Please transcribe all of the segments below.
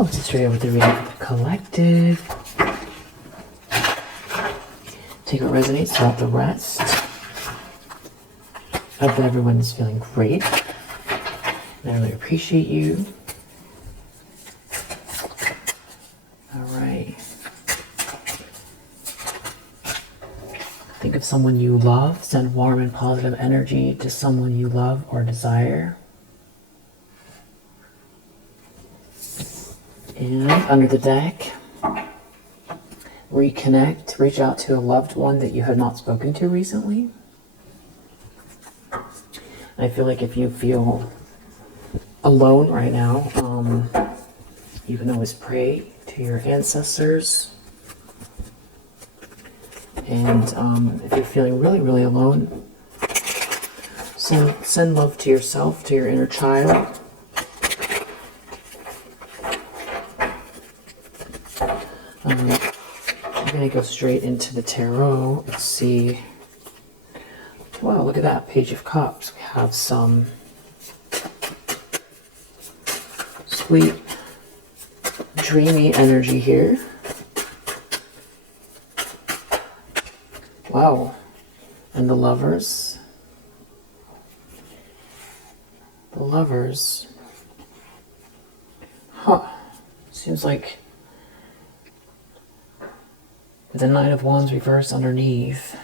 Oh, just straight over the reading for the collective. Take what resonates, drop the rest. I hope that everyone is feeling great. And I really appreciate you. All right. Think of someone you love. Send warm and positive energy to someone you love or desire. And under the deck, reconnect. Reach out to a loved one that you have not spoken to recently. I feel like if you feel alone right now, you can always pray to your ancestors. And if you're feeling really, really alone, send love to yourself, to your inner child. I'm going to go straight into the tarot. Let's see. Wow, look at that, Page of Cups. We have some sweet, dreamy energy here. Wow. And the Lovers. The Lovers. Huh. Seems like with the Knight of Wands reversed underneath,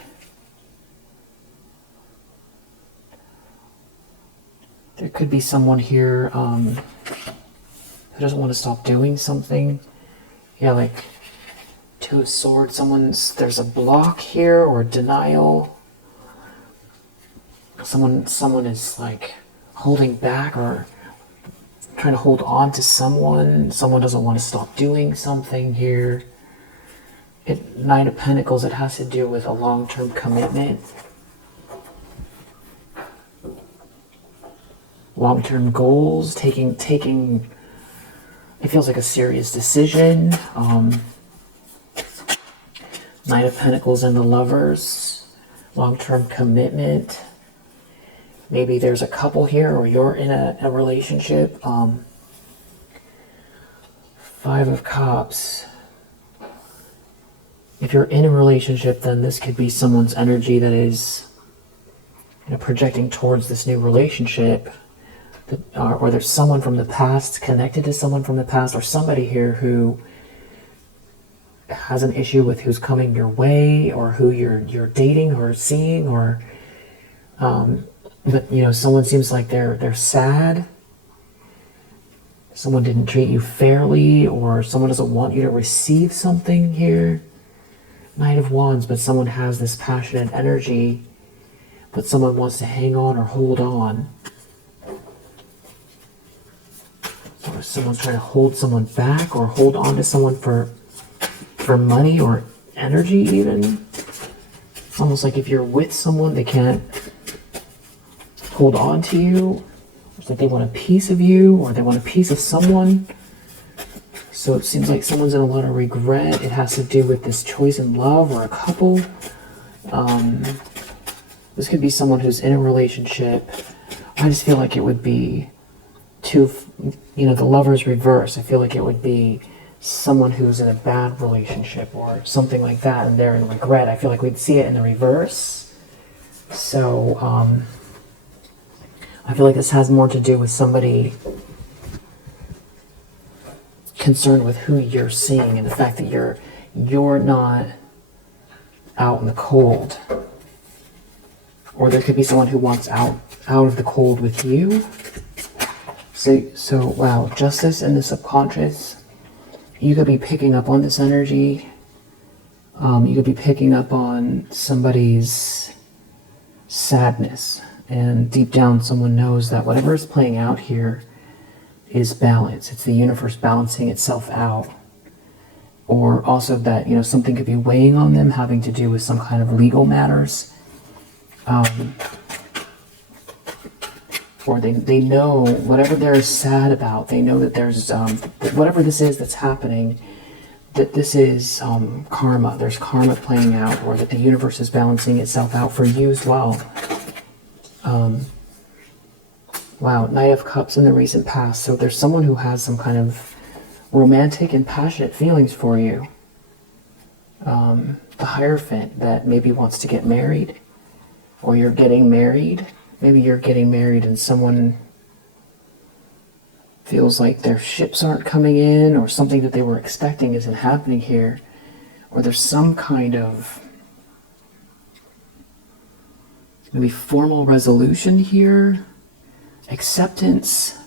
there could be someone here who doesn't want to stop doing something. Yeah, like Two of Swords. There's a block here or denial. Someone is like holding back or trying to hold on to someone. Someone doesn't want to stop doing something here. Knight of Pentacles, it has to do with a long-term commitment. Long-term goals, taking, it feels like a serious decision. Knight of Pentacles and the Lovers, long-term commitment. Maybe there's a couple here or you're in a relationship. Five of Cups. If you're in a relationship, then this could be someone's energy that is projecting towards this new relationship. Or there's someone from the past connected to someone from the past, or somebody here who has an issue with who's coming your way or who you're dating or seeing, or but someone seems like they're sad. Someone didn't treat you fairly, or someone doesn't want you to receive something here. Knight of Wands, but someone has this passionate energy, but someone wants to hang on or hold on. Or someone's trying to hold someone back or hold on to someone for money or energy even. It's almost like if you're with someone, they can't hold on to you. It's like they want a piece of you, or they want a piece of someone. So it seems like someone's in a lot of regret. It has to do with this choice in love or a couple. This could be someone who's in a relationship. I just feel like it would be the Lovers reverse. I feel like it would be someone who's in a bad relationship or something like that, and they're in regret. I feel like we'd see it in the reverse. So I feel like this has more to do with somebody concerned with who you're seeing and the fact that you're not out in the cold. Or there could be someone who wants out of the cold with you. So wow, Justice in the subconscious. You could be picking up on this energy. You could be picking up on somebody's sadness. And deep down, someone knows that whatever is playing out here is balance. It's the universe balancing itself out. Or also that, something could be weighing on them, having to do with some kind of legal matters. Or they know whatever they're sad about, they know that there's, whatever this is that's happening, that this is karma. There's karma playing out, or that the universe is balancing itself out for you as well. Wow, Knight of Cups in the recent past. So there's someone who has some kind of romantic and passionate feelings for you. The Hierophant that maybe wants to get married, or you're getting married. Maybe you're getting married and someone feels like their ships aren't coming in, or something that they were expecting isn't happening here, or there's some kind of maybe formal resolution here, acceptance.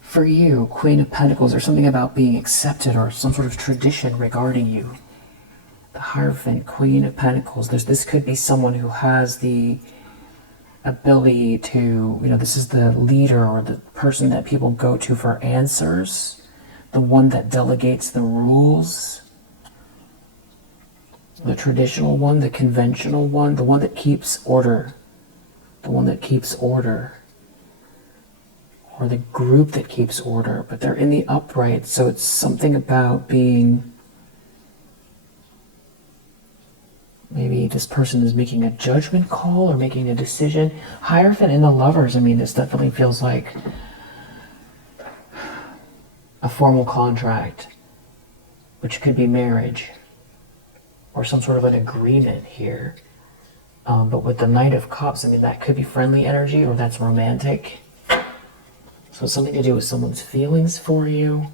For you, Queen of Pentacles, or something about being accepted, or some sort of tradition regarding you. The Hierophant, Queen of Pentacles. This could be someone who has the ability to, this is the leader or the person that people go to for answers, the one that delegates the rules, the traditional one, the conventional one, the one that keeps order, or the group that keeps order, but they're in the upright, so it's something about being, maybe this person is making a judgment call or making a decision. Hierophant in the Lovers, this definitely feels like a formal contract, which could be marriage or some sort of an agreement here. But with the Knight of Cups, that could be friendly energy, or that's romantic. So it's something to do with someone's feelings for you,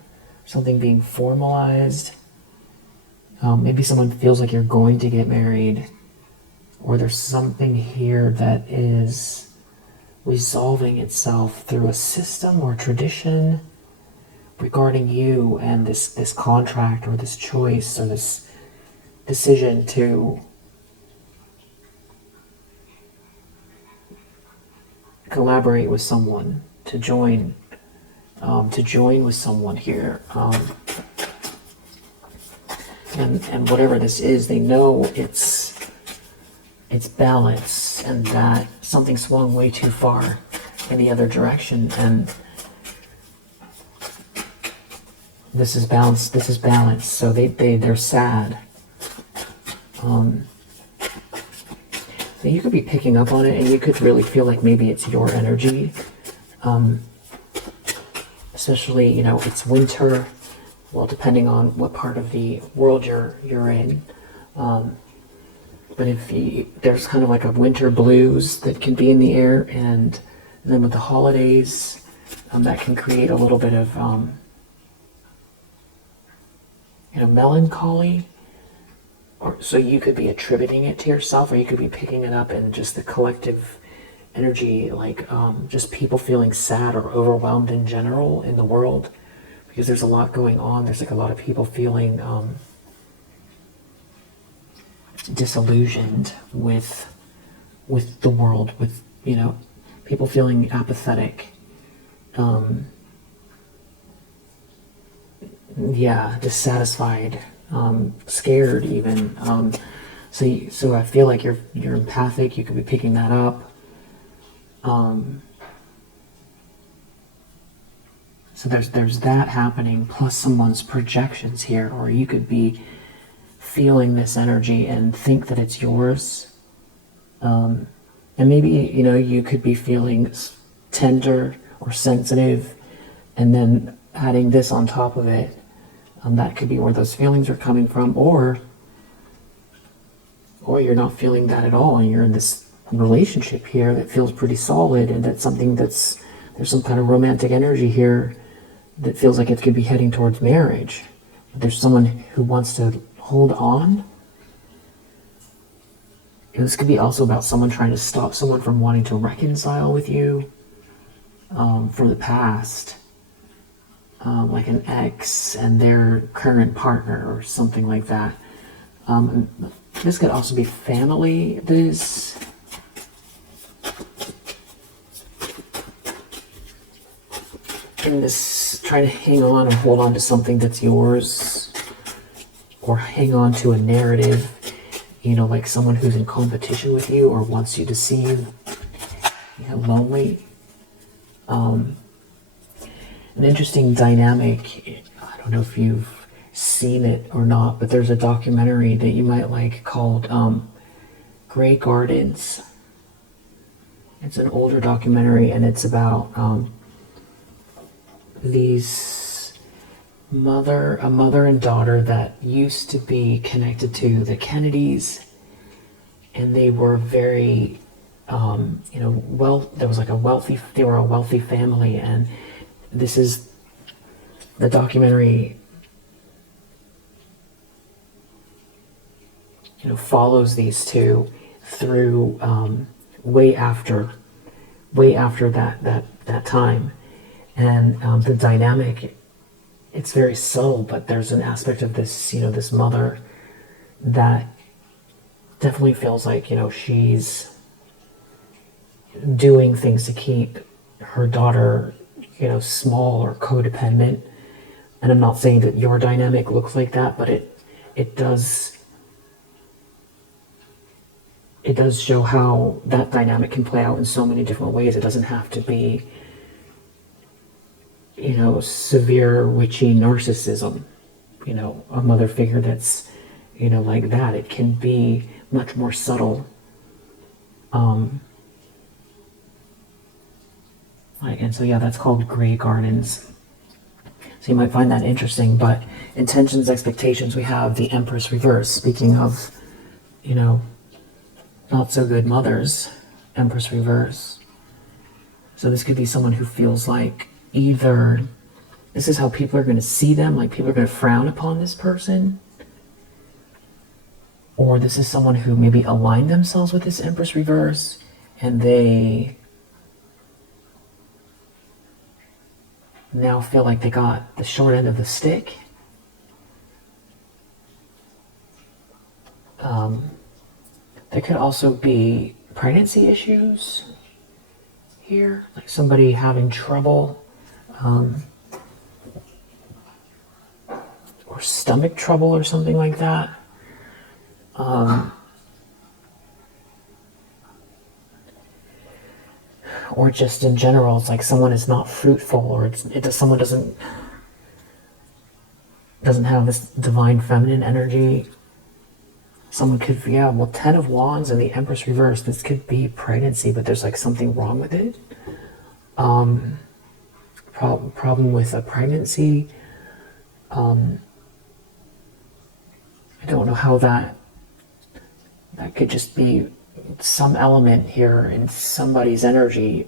something being formalized. Maybe someone feels like you're going to get married, or there's something here that is resolving itself through a system or tradition regarding you and this contract or this choice or this decision to collaborate with someone, to join with someone here. And whatever this is, they know it's balance, and that something swung way too far in the other direction, and this is balance. So they're sad. So you could be picking up on it, and you could really feel like maybe it's your energy. Especially, it's winter. Well, depending on what part of the world you're in. But there's kind of like a winter blues that can be in the air, and then with the holidays, that can create a little bit of melancholy. Or so you could be attributing it to yourself, or you could be picking it up in just the collective energy, like just people feeling sad or overwhelmed in general in the world, because there's a lot going on. There's like a lot of people feeling disillusioned with the world, with people feeling apathetic, dissatisfied, scared even. So I feel like you're empathic. You could be picking that up. So there's that happening, plus someone's projections here, or you could be feeling this energy and think that it's yours. And maybe, you could be feeling tender or sensitive, and then adding this on top of it. That could be where those feelings are coming from, or you're not feeling that at all, and you're in this relationship here that feels pretty solid, and that's something there's some kind of romantic energy here that feels like it could be heading towards marriage. There's someone who wants to hold on. And this could be also about someone trying to stop someone from wanting to reconcile with you from the past. Like an ex and their current partner or something like that. This could also be family. This trying to hang on and hold on to something that's yours, or hang on to a narrative, like someone who's in competition with you or wants you to seem lonely. An interesting dynamic, I don't know if you've seen it or not, but there's a documentary that you might like called Grey Gardens. It's an older documentary, and it's about these a mother and daughter that used to be connected to the Kennedys, and they were very, there was like they were a wealthy family, and this is the documentary, follows these two through way after that time, and the dynamic, it's very subtle, but there's an aspect of this, this mother that definitely feels like, she's doing things to keep her daughter, small or codependent. And I'm not saying that your dynamic looks like that, but it does show how that dynamic can play out in so many different ways. It doesn't have to be, severe witchy narcissism, a mother figure that's, like that. It can be much more subtle. And so, yeah, that's called Grey Gardens. So you might find that interesting. But intentions, expectations, we have the Empress reverse. Speaking of, not so good mothers, Empress reverse. So this could be someone who feels like either this is how people are going to see them, like people are going to frown upon this person, or this is someone who maybe aligned themselves with this Empress reverse and they now feel like they got the short end of the stick. There could also be pregnancy issues here, like somebody having trouble, or stomach trouble or something like that. Or just in general, it's like someone is not fruitful, or someone doesn't have this divine feminine energy. Someone could, Ten of Wands and the Empress reverse, this could be pregnancy, but there's like something wrong with it. Problem with a pregnancy. I don't know how that could just be some element here in somebody's energy.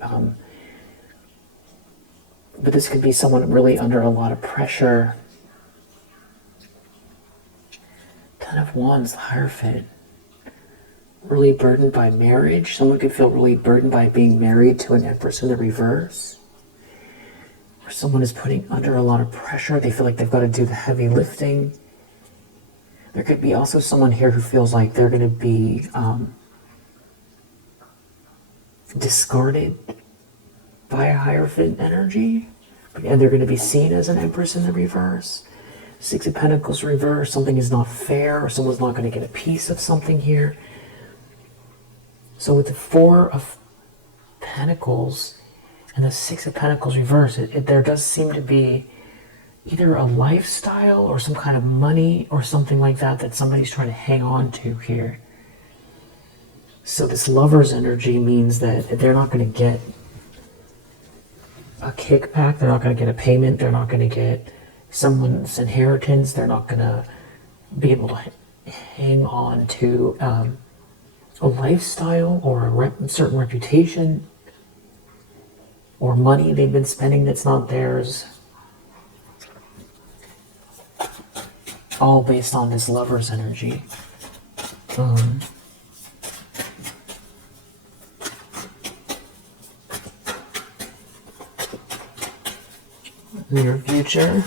But this could be someone really under a lot of pressure. Ten of Wands, the Hierophant. Really burdened by marriage. Someone could feel really burdened by being married to an Empress in the reverse. Or someone is putting under a lot of pressure. They feel like they've got to do the heavy lifting. There could be also someone here who feels like they're going to be discarded by a Hierophant energy. And they're going to be seen as an Empress in the reverse. Six of Pentacles reverse, something is not fair, or someone's not going to get a piece of something here. So with the Four of Pentacles and the Six of Pentacles reverse, there does seem to be either a lifestyle or some kind of money or something like that somebody's trying to hang on to here. So this Lover's energy means that they're not going to get a kickback, they're not going to get a payment, they're not going to get someone's inheritance, they're not going to be able to hang on to a lifestyle or a certain reputation or money they've been spending that's not theirs. All based on this Lover's energy. Your future.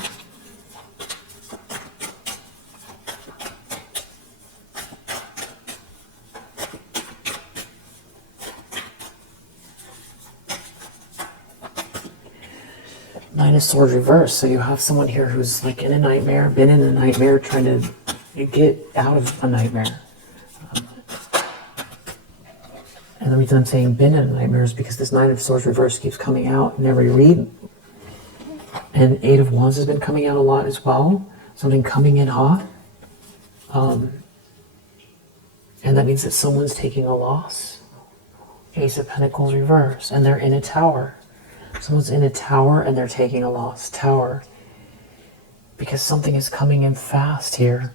Nine of Swords reverse. So you have someone here who's like in a nightmare, been in a nightmare, trying to get out of a nightmare. And the reason I'm saying been in a nightmare is because this Nine of Swords reverse keeps coming out in every read. And Eight of Wands has been coming out a lot as well. Something coming in hot. And that means that someone's taking a loss. Ace of Pentacles reverse. And they're in a tower. Someone's in a tower and they're taking a loss. Tower. because something is coming in fast here.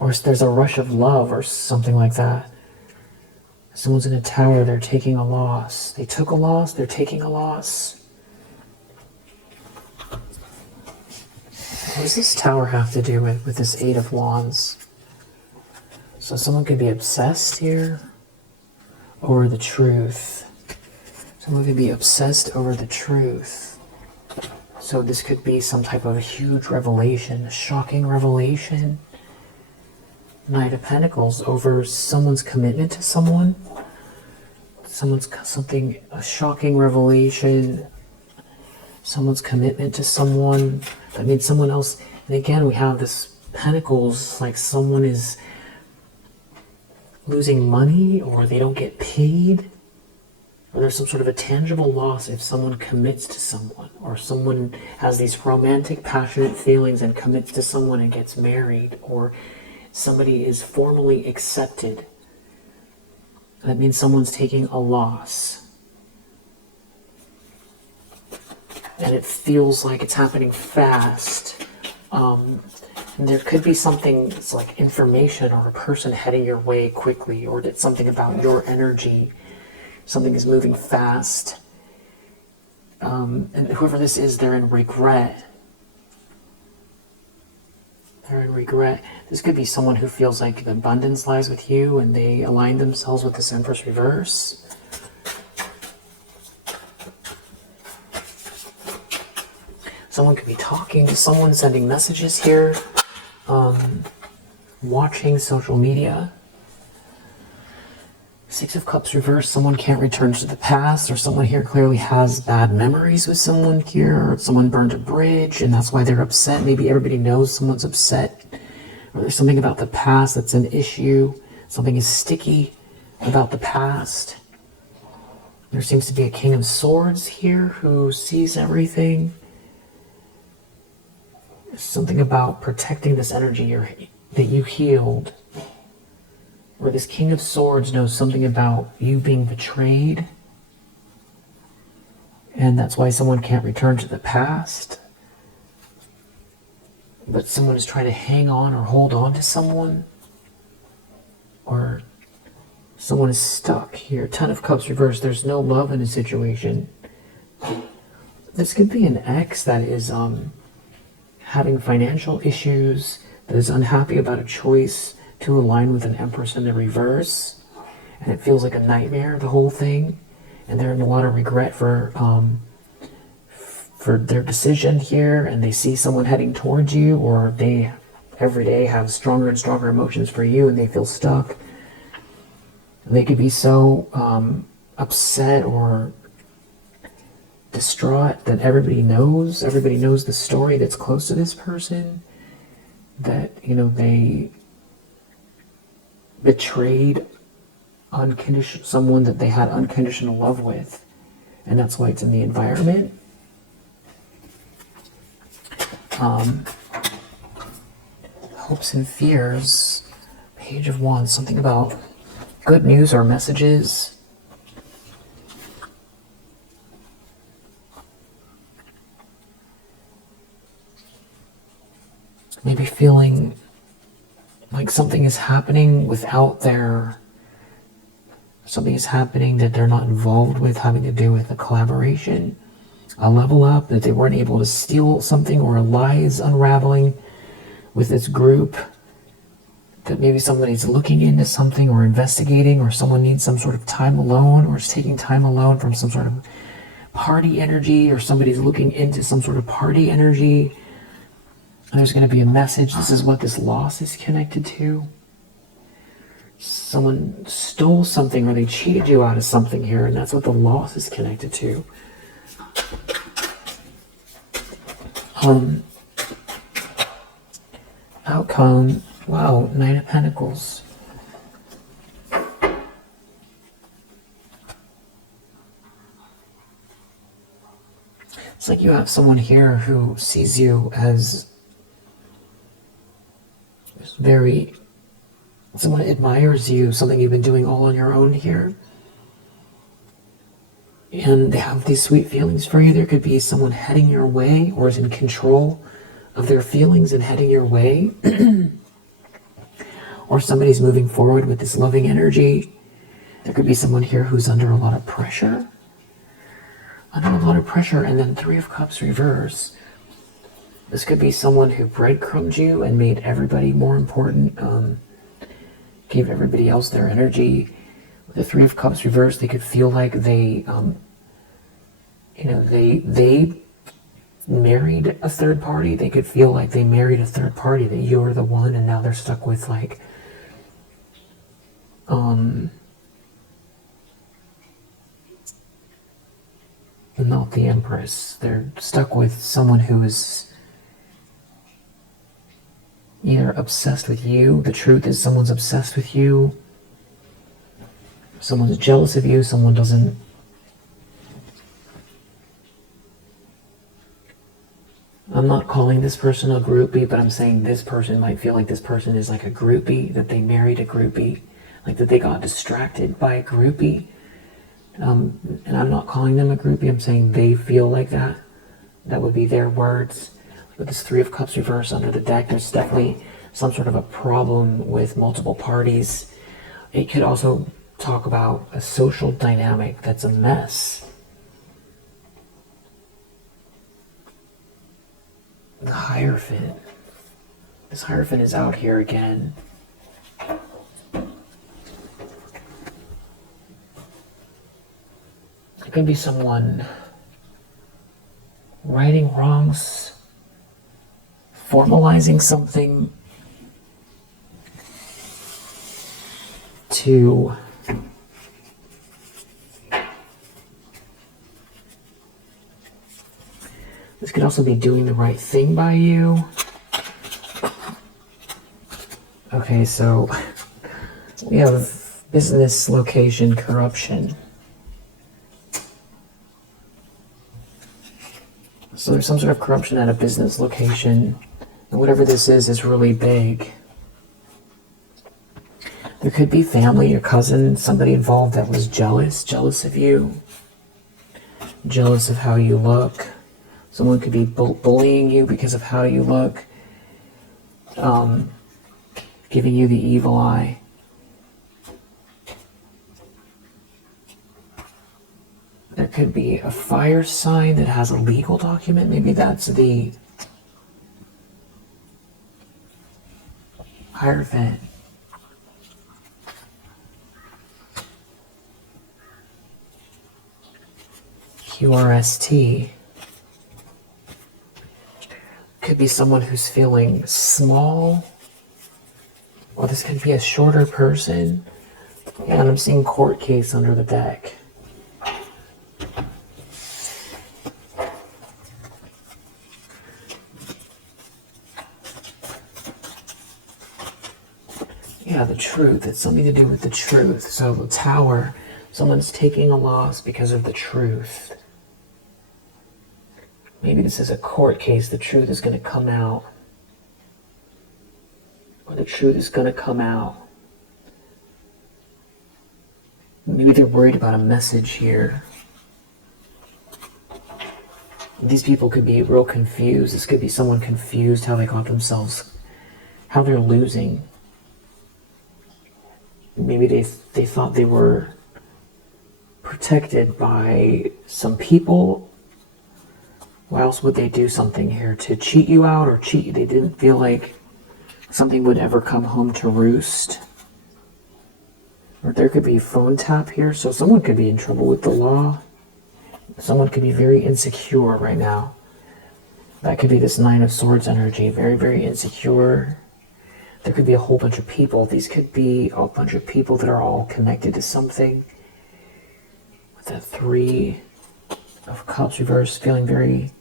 Or there's a rush of love or something like that. Someone's in a tower, they're taking a loss. They took a loss, they're taking a loss. What does this tower have to do with this Eight of Wands? So someone could be obsessed here over the truth. Someone could be obsessed over the truth. So this could be some type of huge revelation, a shocking revelation. Knight of Pentacles over someone's commitment to someone. A shocking revelation. Someone's commitment to someone. That means someone else. And again, we have this Pentacles, like someone is losing money, or they don't get paid, or there's some sort of a tangible loss if someone commits to someone, or someone has these romantic, passionate feelings and commits to someone and gets married, or somebody is formally accepted. That means someone's taking a loss. And it feels like it's happening fast. And there could be something that's like information or a person heading your way quickly, or it's something about your energy. Something is moving fast. And whoever this is, they're in regret. They're in regret. This could be someone who feels like the abundance lies with you and they align themselves with this Empress reverse. Someone could be talking to someone, sending messages here, watching social media. Six of Cups reversed, someone can't return to the past, or someone here clearly has bad memories with someone here, or someone burned a bridge and that's why they're upset. Maybe everybody knows someone's upset, or there's something about the past that's an issue. Something is sticky about the past. There seems to be a King of Swords here who sees everything. There's something about protecting this energy that you healed. Or this King of Swords knows something about you being betrayed. And that's why someone can't return to the past. But someone is trying to hang on or hold on to someone. Or someone is stuck here. Ten of Cups reversed. There's no love in a situation. This could be an ex that is having financial issues, that is unhappy about a choice to align with an Empress in the reverse, and it feels like a nightmare, the whole thing, and they're in a lot of regret for their decision here, and they see someone heading towards you, or they every day have stronger and stronger emotions for you and they feel stuck. They could be so upset or distraught that everybody knows the story that's close to this person, that, you know, they betrayed someone that they had unconditional love with, and that's why it's in the environment. Hopes and fears, Page of Wands, something about good news or messages. Maybe feeling like something is happening something is happening that they're not involved with, having to do with a collaboration, a level up, that they weren't able to steal something, or a lie is unraveling with this group, that maybe somebody's looking into something or investigating, or someone needs some sort of time alone, or is taking time alone from some sort of party energy, or somebody's looking into some sort of party energy. And there's going to be a message. This is what this loss is connected to. Someone stole something, or they cheated you out of something here, and that's what the loss is connected to. Outcome. Wow, Nine of Pentacles. It's like you have someone here who sees you as someone admires you, something you've been doing all on your own here. And they have these sweet feelings for you. There could be someone heading your way or is in control of their feelings and heading your way, or somebody's moving forward with this loving energy. There could be someone here who's under a lot of pressure. And then Three of Cups reverse. This could be someone who breadcrumbed you and made everybody more important, gave everybody else their energy. With the Three of Cups reverse, they could feel like they married a third party. They could feel like they married a third party, that you're the one, and now they're stuck with like, not the Empress. They're stuck with someone who is either obsessed with you. The truth is someone's obsessed with you. Someone's jealous of you. Someone doesn't. I'm not calling this person a groupie, but I'm saying this person might feel like this person is like a groupie, that they married a groupie, like that they got distracted by a groupie. And I'm not calling them a groupie, I'm saying they feel like that. That would be their words. With this Three of Cups reverse under the deck, there's definitely some sort of a problem with multiple parties. It could also talk about a social dynamic that's a mess. The Hierophant. This Hierophant is out here again. It could be someone righting wrongs, formalizing something to this could also be doing the right thing by you. Okay, so we have business location corruption. So there's some sort of corruption at a business location, and whatever this is really big. There could be family, your cousin, somebody involved that was jealous of you, jealous of how you look. Someone could be bullying you because of how you look, giving you the evil eye. There could be a fire sign that has a legal document. Maybe that's the Hierophant. QRST. Could be someone who's feeling small. Or this could be a shorter person. Yeah, and I'm seeing court case under the deck. Yeah, the truth. It's something to do with the truth. So the Tower, someone's taking a loss because of the truth. Maybe this is a court case. The truth is going to come out. Or the truth is going to come out. Maybe they're worried about a message here. These people could be real confused. This could be someone confused how they got themselves, how they're losing. Maybe they thought they were protected by some people. Why else would they do something here? To cheat you out or cheat you? They didn't feel like something would ever come home to roost. Or there could be a phone tap here, so someone could be in trouble with the law. Someone could be very insecure right now. That could be this Nine of Swords energy, very, very insecure. There could be a whole bunch of people. These could be a bunch of people that are all connected to something. With that Three of Cups reverse, feeling very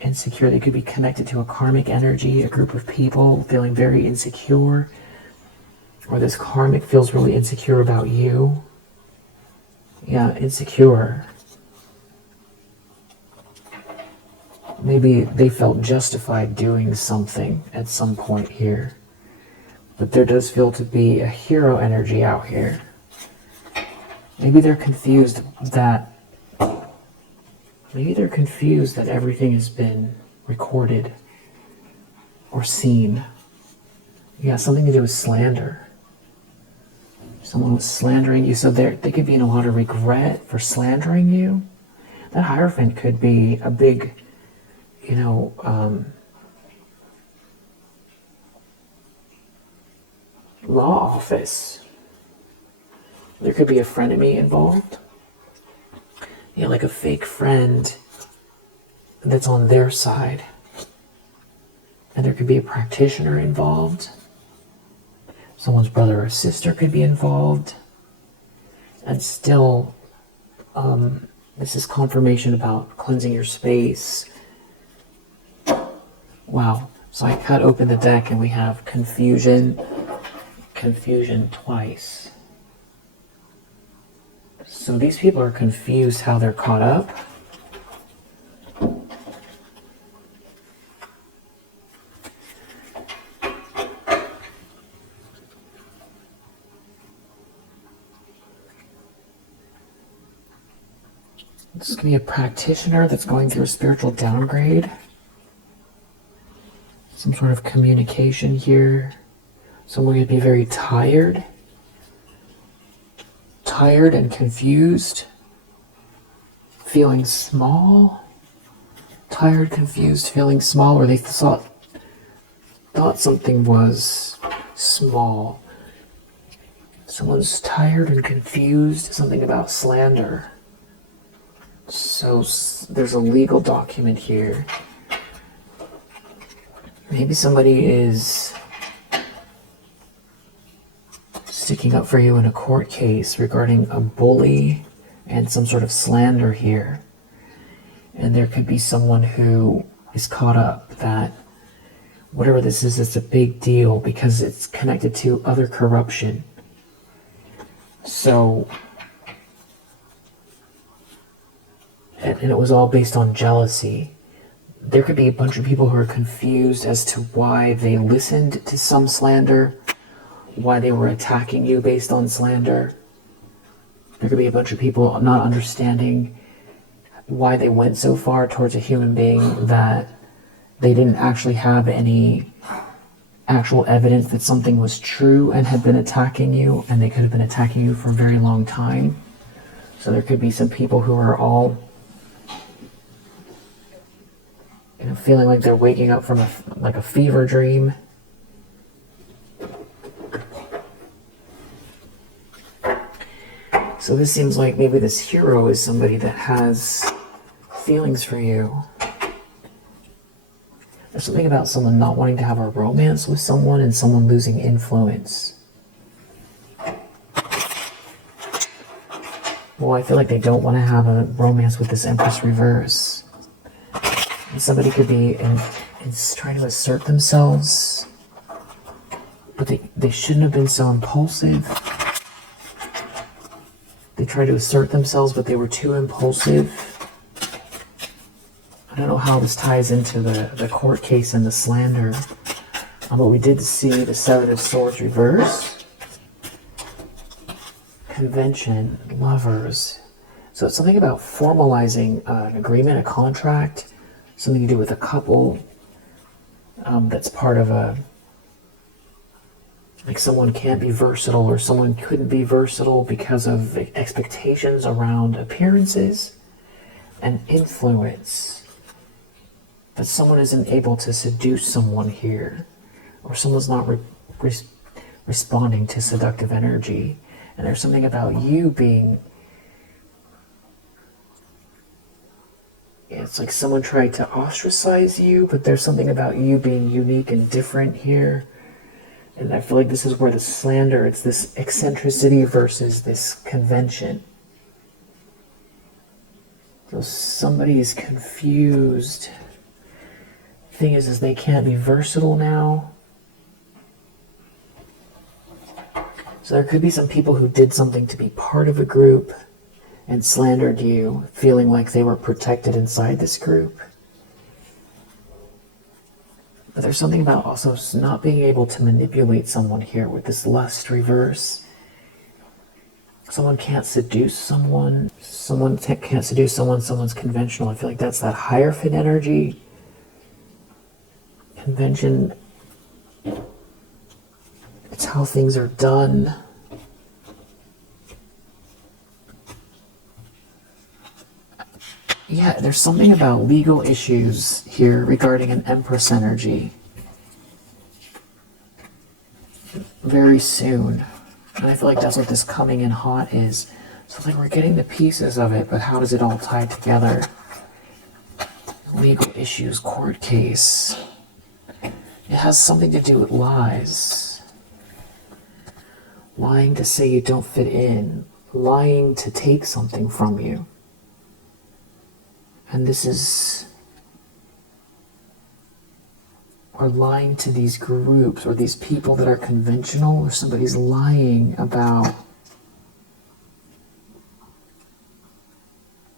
insecure. They could be connected to a karmic energy, a group of people feeling very insecure. Or this karmic feels really insecure about you. Yeah, insecure. Maybe they felt justified doing something at some point here. But there does feel to be a hero energy out here. Maybe they're confused that everything has been recorded. or seen. Yeah, something to do with slander. Someone was slandering you, so they could be in a lot of regret for slandering you. That Hierophant could be a big, law office. There could be a frenemy involved. Yeah, like a fake friend that's on their side. And there could be a practitioner involved. Someone's brother or sister could be involved. And still, this is confirmation about cleansing your space. Wow. So I cut open the deck and we have confusion twice. So these people are confused how they're caught up. This is going to be a practitioner that's going through a spiritual downgrade. Some sort of communication here. Someone could be very tired and confused, feeling small. Tired, confused, feeling small, or they thought something was small. Someone's tired and confused, something about slander. So there's a legal document here. Maybe somebody is sticking up for you in a court case regarding a bully and some sort of slander here. And there could be someone who is caught up that whatever this is, it's a big deal because it's connected to other corruption. So, and it was all based on jealousy. There could be a bunch of people who are confused as to why they listened to some slander, why they were attacking you based on slander. There could be a bunch of people not understanding why they went so far towards a human being that they didn't actually have any actual evidence that something was true and had been attacking you, and they could have been attacking you for a very long time. So there could be some people who are all feeling like they're waking up from a fever dream. So this seems like maybe this hero is somebody that has feelings for you. There's something about someone not wanting to have a romance with someone and someone losing influence. Well, I feel like they don't want to have a romance with this Empress reverse. And somebody could be trying to assert themselves, but they shouldn't have been so impulsive. They tried to assert themselves, but they were too impulsive. I don't know how this ties into the court case and the slander, but we did see the Seven of Swords reverse. Convention, lovers. So it's something about formalizing an agreement, a contract, something to do with a couple that's part of like someone can't be versatile or someone couldn't be versatile because of expectations around appearances and influence. But someone isn't able to seduce someone here, or someone's not responding to seductive energy. And there's something about you being, it's like someone tried to ostracize you, but there's something about you being unique and different here. And I feel like this is where the slander, it's this eccentricity versus this convention. So somebody is confused. Thing is they can't be versatile now. So there could be some people who did something to be part of a group and slandered you, feeling like they were protected inside this group. But there's something about also not being able to manipulate someone here with this lust reverse. Someone can't seduce someone. Someone can't seduce someone. Someone's conventional. I feel like that's that Hierophant energy. Convention It's how things are done. Yeah, there's something about legal issues here regarding an Empress energy. Very soon. And I feel like that's what this coming in hot is. So like we're getting the pieces of it, but how does it all tie together? Legal issues, court case. It has something to do with lies. Lying to say you don't fit in. Lying to take something from you. And this is... or lying to these groups or these people that are conventional, or somebody's lying about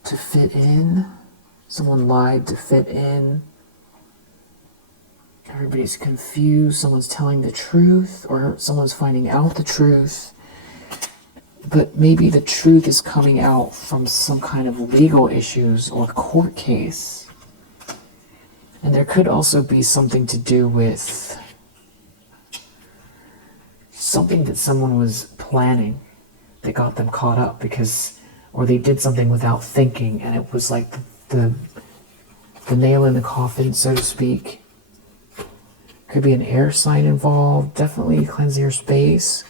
to fit in. Someone lied to fit in. Everybody's confused. Someone's telling the truth, or someone's finding out the truth. But maybe the truth is coming out from some kind of legal issues or court case. And there could also be something to do with something that someone was planning that got them caught up because, or they did something without thinking, and it was like the nail in the coffin, so to speak. Could be an air sign involved. Definitely cleanse your space.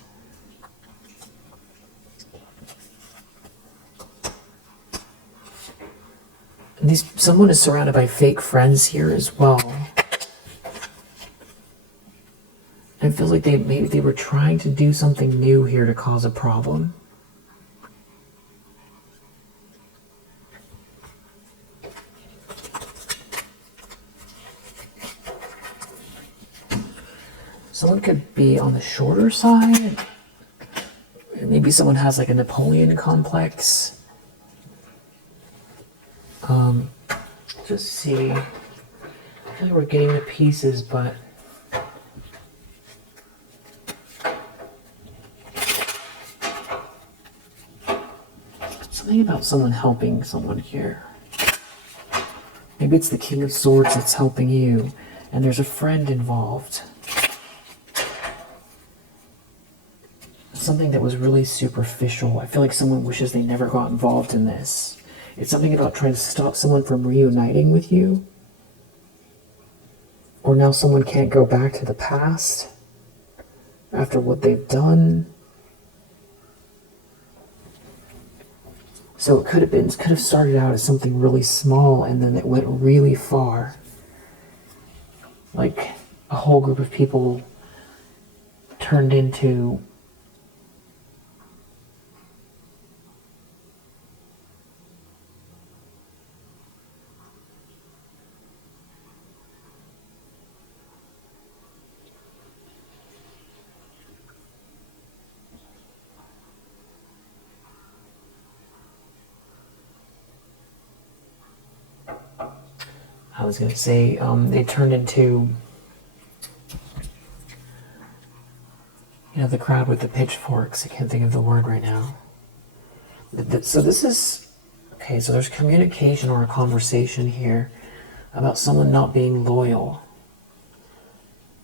And someone is surrounded by fake friends here as well. And it feels like maybe they were trying to do something new here to cause a problem. Someone could be on the shorter side. Maybe someone has like a Napoleon complex. Just see. I feel like we're getting the pieces, but something about someone helping someone here. Maybe it's the King of Swords that's helping you, and there's a friend involved. Something that was really superficial. I feel like someone wishes they never got involved in this. It's something about trying to stop someone from reuniting with you. Or now someone can't go back to the past after what they've done. So it could have started out as something really small, and then it went really far. Like a whole group of people turned into I was going to say, they turned into, the crowd with the pitchforks. I can't think of the word right now. So this is, okay, so there's communication or a conversation here about someone not being loyal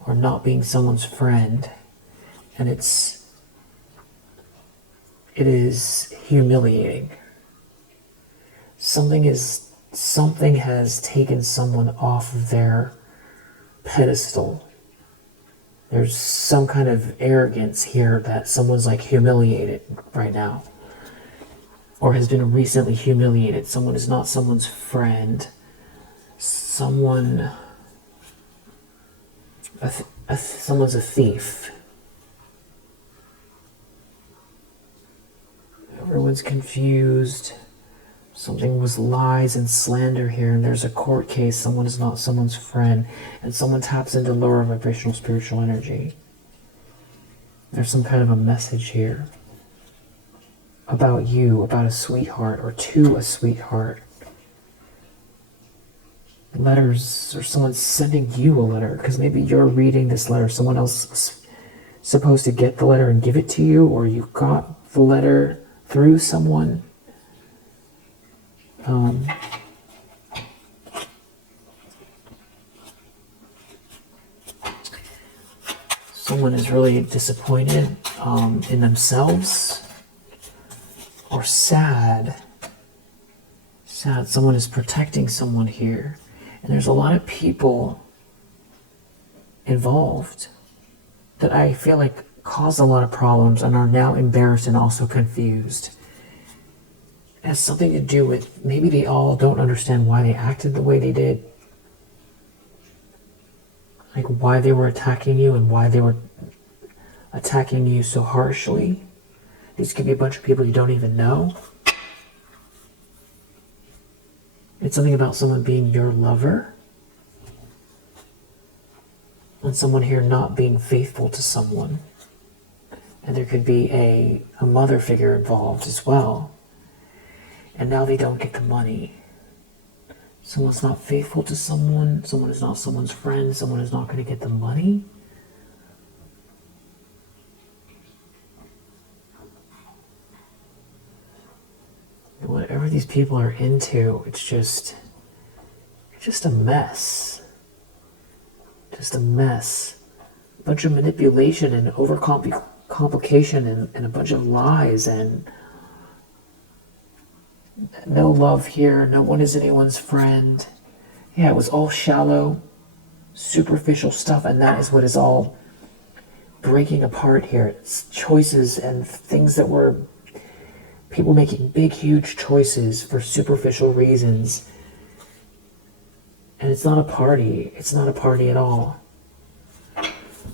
or not being someone's friend. And it is humiliating. Something has taken someone off of their pedestal. There's some kind of arrogance here that someone's like humiliated right now, or has been recently humiliated. Someone is not someone's friend. Someone's a thief. Everyone's confused. Something was lies and slander here, and there's a court case. Someone is not someone's friend, and someone taps into lower vibrational spiritual energy. There's some kind of a message here about you, about a sweetheart, or to a sweetheart. Letters, or someone's sending you a letter, because maybe you're reading this letter. Someone else is supposed to get the letter and give it to you, or you got the letter through someone. someone is really disappointed in themselves, or sad. Sad. Someone is protecting someone here. And there's a lot of people involved that I feel like caused a lot of problems and are now embarrassed and also confused. It has something to do with maybe they all don't understand why they acted the way they did. Like why they were attacking you and why they were attacking you so harshly. These could be a bunch of people you don't even know. It's something about someone being your lover. And someone here not being faithful to someone. And there could be a mother figure involved as well. And now they don't get the money. Someone's not faithful to someone. Someone is not someone's friend. Someone is not going to get the money. Whatever these people are into, it's just a mess. Just a mess. A bunch of manipulation and overcomplication and a bunch of lies and no love here. No one is anyone's friend. Yeah, it was all shallow, superficial stuff, and that is what is all breaking apart here. It's choices and things that were people making big, huge choices for superficial reasons. And it's not a party. It's not a party at all.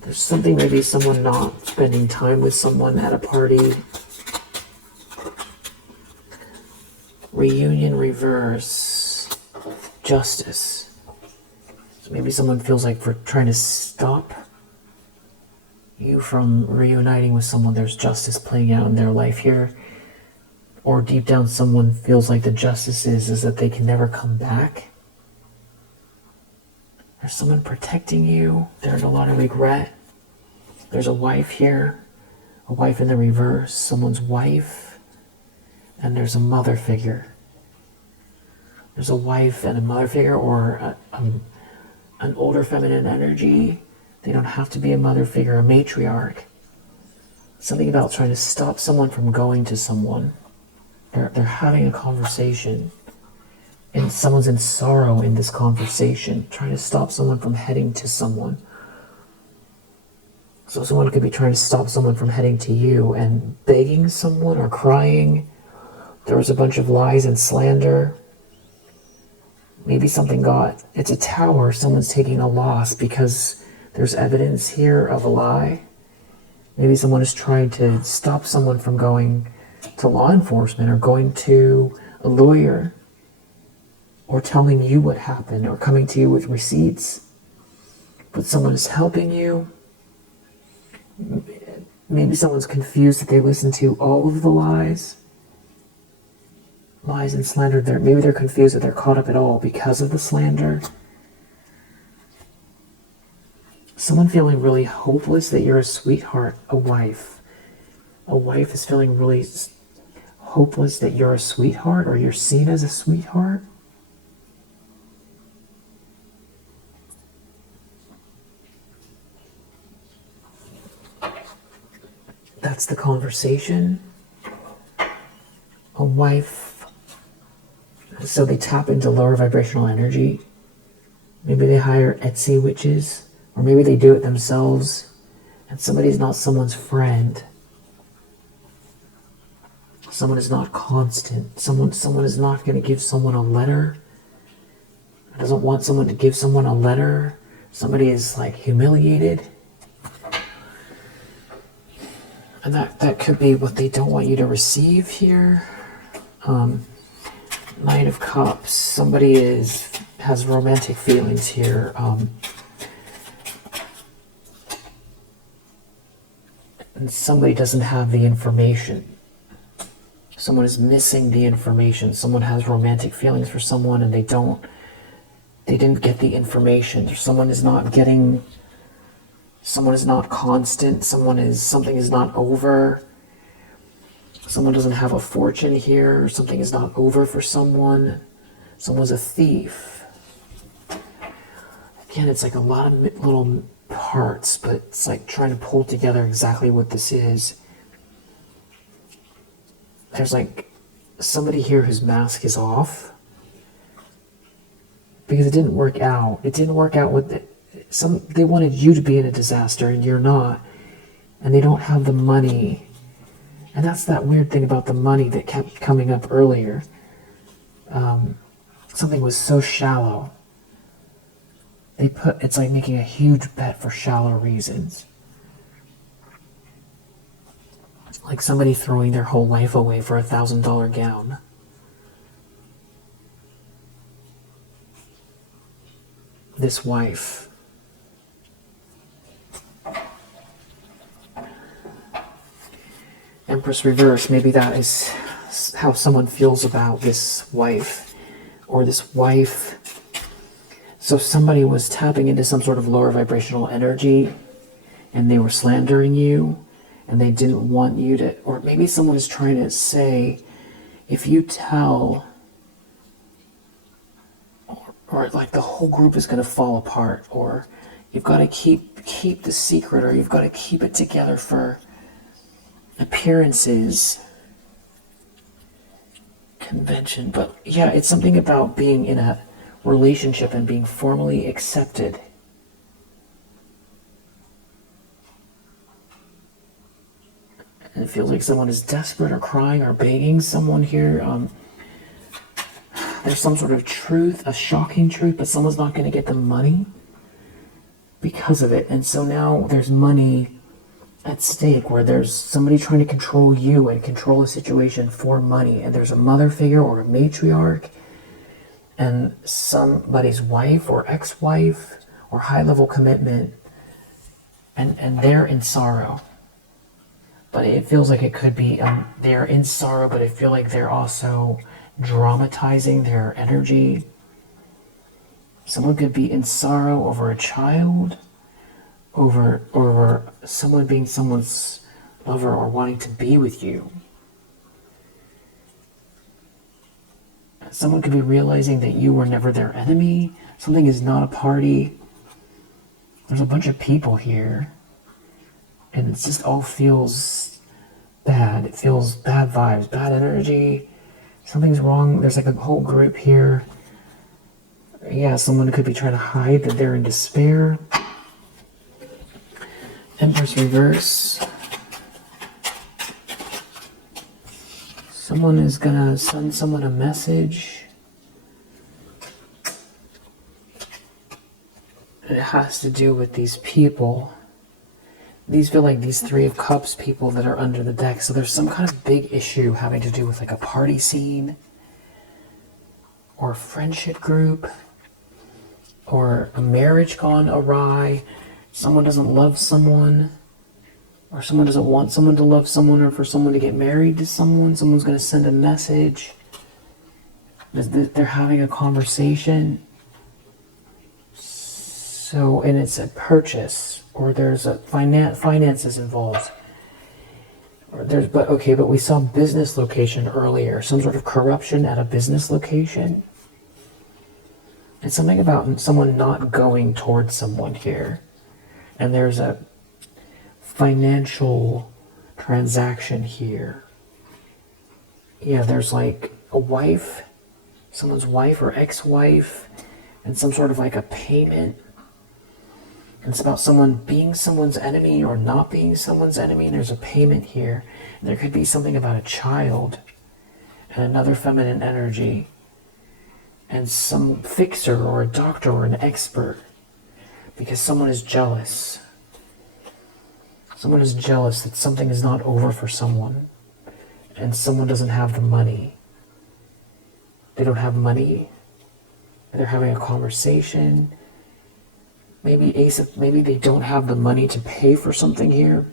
There's something, maybe someone not spending time with someone at a party. Reunion reverse. Justice. So maybe someone feels like for trying to stop you from reuniting with someone, there's justice playing out in their life here. Or deep down someone feels like the justice is that they can never come back. There's someone protecting you. There's a lot of regret. There's a wife here. A wife in the reverse. Someone's wife. And there's a mother figure. There's a wife and a mother figure, or an older feminine energy. They don't have to be a mother figure, a matriarch. Something about trying to stop someone from going to someone. They're having a conversation, and someone's in sorrow in this conversation, trying to stop someone from heading to someone. So someone could be trying to stop someone from heading to you and begging someone or crying. There was a bunch of lies and slander. Maybe it's a tower, someone's taking a loss because there's evidence here of a lie. Maybe someone is trying to stop someone from going to law enforcement or going to a lawyer or telling you what happened or coming to you with receipts. But someone is helping you. Maybe someone's confused that they listened to all of the lies and slander. Maybe they're confused that they're caught up at all because of the slander. Someone feeling really hopeless that you're a sweetheart, a wife. A wife is feeling really hopeless that you're a sweetheart or you're seen as a sweetheart. That's the conversation. A wife, so they tap into lower vibrational energy. Maybe they hire Etsy witches, or maybe they do it themselves, and somebody's not someone's friend. Someone is not constant. Someone is not going to give someone a letter. Doesn't want someone to give someone a letter. Somebody is like humiliated. And that could be what they don't want you to receive here. Knight of Cups. Somebody has romantic feelings here. And somebody doesn't have the information. Someone is missing the information. Someone has romantic feelings for someone and they didn't get the information. Someone is not constant. Something is not over. Someone doesn't have a fortune here. Something is not over for someone. Someone's a thief. Again, it's like a lot of little parts, but it's like trying to pull together exactly what this is. There's like somebody here whose mask is off because it didn't work out. It didn't work out with they wanted you to be in a disaster and you're not, and they don't have the money. And that's that weird thing about the money that kept coming up earlier. Something was so shallow. It's like making a huge bet for shallow reasons. Like somebody throwing their whole life away for $1,000 gown. This wife. Empress reverse, maybe that is how someone feels about this wife. Or this wife. So somebody was tapping into some sort of lower vibrational energy and they were slandering you and they didn't want you to, or maybe someone is trying to say, if you tell, or like the whole group is going to fall apart, or you've got to keep the secret, or you've got to keep it together for appearances. Convention, but yeah, it's something about being in a relationship and being formally accepted. And it feels like someone is desperate or crying or begging someone here. There's some sort of truth, a shocking truth, but someone's not going to get the money because of it. And so now there's money at stake where there's somebody trying to control you and control a situation for money. And there's a mother figure or a matriarch and somebody's wife or ex-wife or high-level commitment, and they're in sorrow. But it feels like it could be, they're in sorrow, but I feel like they're also dramatizing their energy. Someone could be in sorrow over a child, over someone being someone's lover or wanting to be with you. Someone could be realizing that you were never their enemy. Something is not a party. There's a bunch of people here. And it just all feels bad. It feels bad vibes, bad energy. Something's wrong. There's like a whole group here. Yeah, someone could be trying to hide that they're in despair. Empress reverse. Someone is gonna send someone a message. It has to do with these people. These feel like these Three of Cups people that are under the deck. So there's some kind of big issue having to do with like a party scene or a friendship group or a marriage gone awry. Someone doesn't love someone, or someone doesn't want someone to love someone, or for someone to get married to someone. Someone's going to send a message. They're having a conversation. So, and it's a purchase, or there's a finances involved. But we saw business location earlier, some sort of corruption at a business location. It's something about someone not going towards someone here. And there's a financial transaction here. Yeah, there's like a wife, someone's wife or ex-wife, and some sort of like a payment. And it's about someone being someone's enemy or not being someone's enemy, and there's a payment here. And there could be something about a child and another feminine energy and some fixer or a doctor or an expert, because someone is jealous. Someone is jealous that something is not over for someone, and someone doesn't have the money. They don't have money. They're having a conversation. Maybe they don't have the money to pay for something here,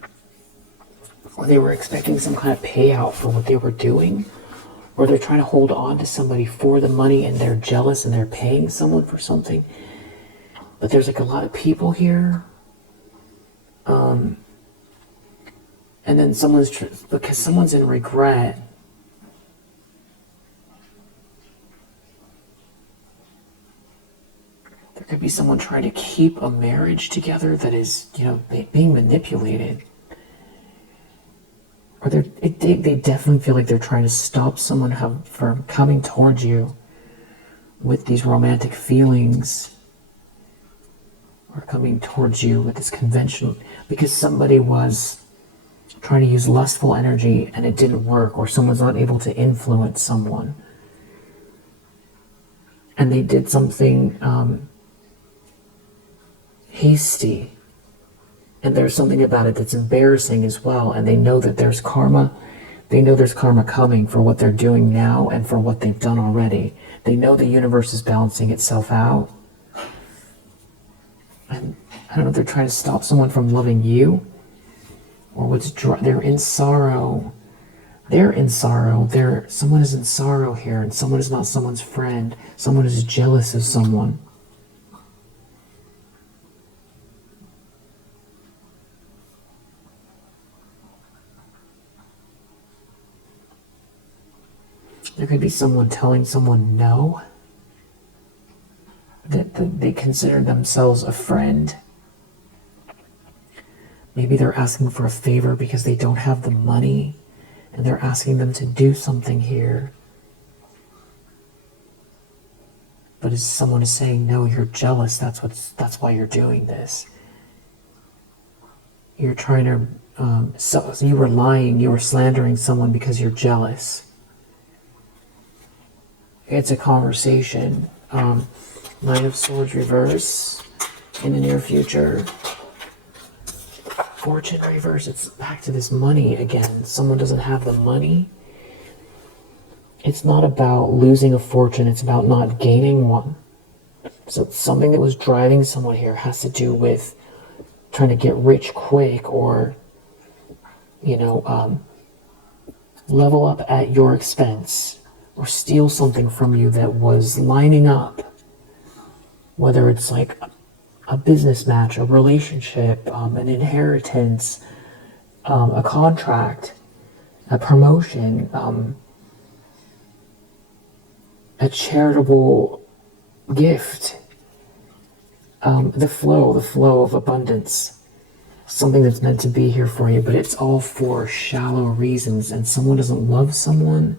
or they were expecting some kind of payout for what they were doing, or they're trying to hold on to somebody for the money and they're jealous and they're paying someone for something. But there's like a lot of people here. And then because someone's in regret. There could be someone trying to keep a marriage together that is, being manipulated. Or they definitely feel like they're trying to stop someone from coming towards you with these romantic feelings, or coming towards you with this conventional, because somebody was trying to use lustful energy and it didn't work, or someone's not able to influence someone. And they did something hasty. And there's something about it that's embarrassing as well. And they know that there's karma. They know there's karma coming for what they're doing now and for what they've done already. They know the universe is balancing itself out. And I don't know if they're trying to stop someone from loving you, or they're in sorrow. They're in sorrow. Someone is in sorrow here, and someone is not someone's friend. Someone is jealous of someone. There could be someone telling someone no, that they consider themselves a friend. Maybe they're asking for a favor because they don't have the money, and they're asking them to do something here. But as someone is saying, no, you're jealous, that's why you're doing this. You're trying to, so you were lying, you were slandering someone because you're jealous. It's a conversation. Nine of Swords reverse in the near future. Fortune reverse. It's back to this money again. Someone doesn't have the money. It's not about losing a fortune. It's about not gaining one. So something that was driving someone here has to do with trying to get rich quick, or, level up at your expense, or steal something from you that was lining up, whether it's like a business match, a relationship, an inheritance, a contract, a promotion, a charitable gift, the flow of abundance, something that's meant to be here for you, but it's all for shallow reasons, and someone doesn't love someone.